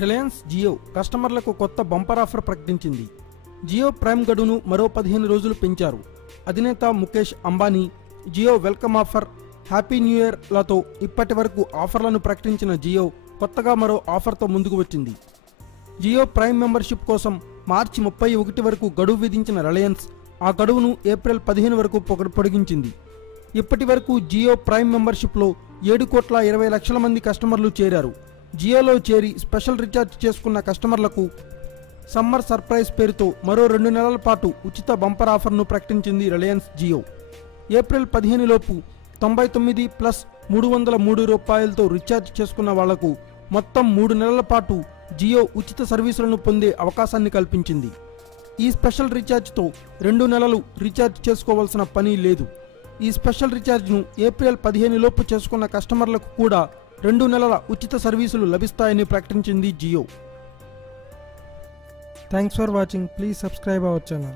Reliance Jio కస్టమర్లకు కొత్త bumper offer ప్రకటించింది. జియో ప్రైమ్ గడువును మరో 15 రోజులు పెంచారు. అధినేత Mukesh Ambani Jio welcome offer, happy new year లతో ఇప్పటి వరకు ఆఫర్లను ప్రకటించిన జియో కొత్తగా మరో ఆఫర్తో ముందుకు వచ్చింది. జియో ప్రైమ్ మెంబర్షిప్ కోసం మార్చి 31 వరకు గడువు విధించిన రిలయన్స్ ఆ గడువును ఏప్రిల్ 15 వరకు పొడిగించింది. ఇప్పటి వరకు జియో ప్రైమ్ మెంబర్షిప్లో 7,20,00,000 మంది కస్టమర్లు చేరారు. జియోలో చేరి స్పెషల్ రీఛార్జ్ చేసుకున్న కస్టమర్లకు సమ్మర్ సర్ప్రైజ్ పేరుతో మరో 2 నెలల పాటు ఉచిత బంపర్ ఆఫర్ను ప్రకటించింది రిలయన్స్ జియో. ఏప్రిల్ 15 లోపు 99 ప్లస్ 303 రూపాయలతో రీఛార్జ్ చేసుకున్న వాళ్లకు మొత్తం 3 నెలల పాటు జియో ఉచిత సర్వీసులను పొందే అవకాశాన్ని కల్పించింది. ఈ స్పెషల్ రీఛార్జ్తో 2 నెలలు రీఛార్జ్ చేసుకోవాల్సిన పని లేదు. ఈ స్పెషల్ రీఛార్జ్ను ఏప్రిల్ 15 లోపు చేసుకున్న కస్టమర్లకు కూడా 2 నెలల ఉచిత సర్వీసులు లభిస్తాయని ప్రకటించింది Jio. Thanks for watching. Please subscribe our channel.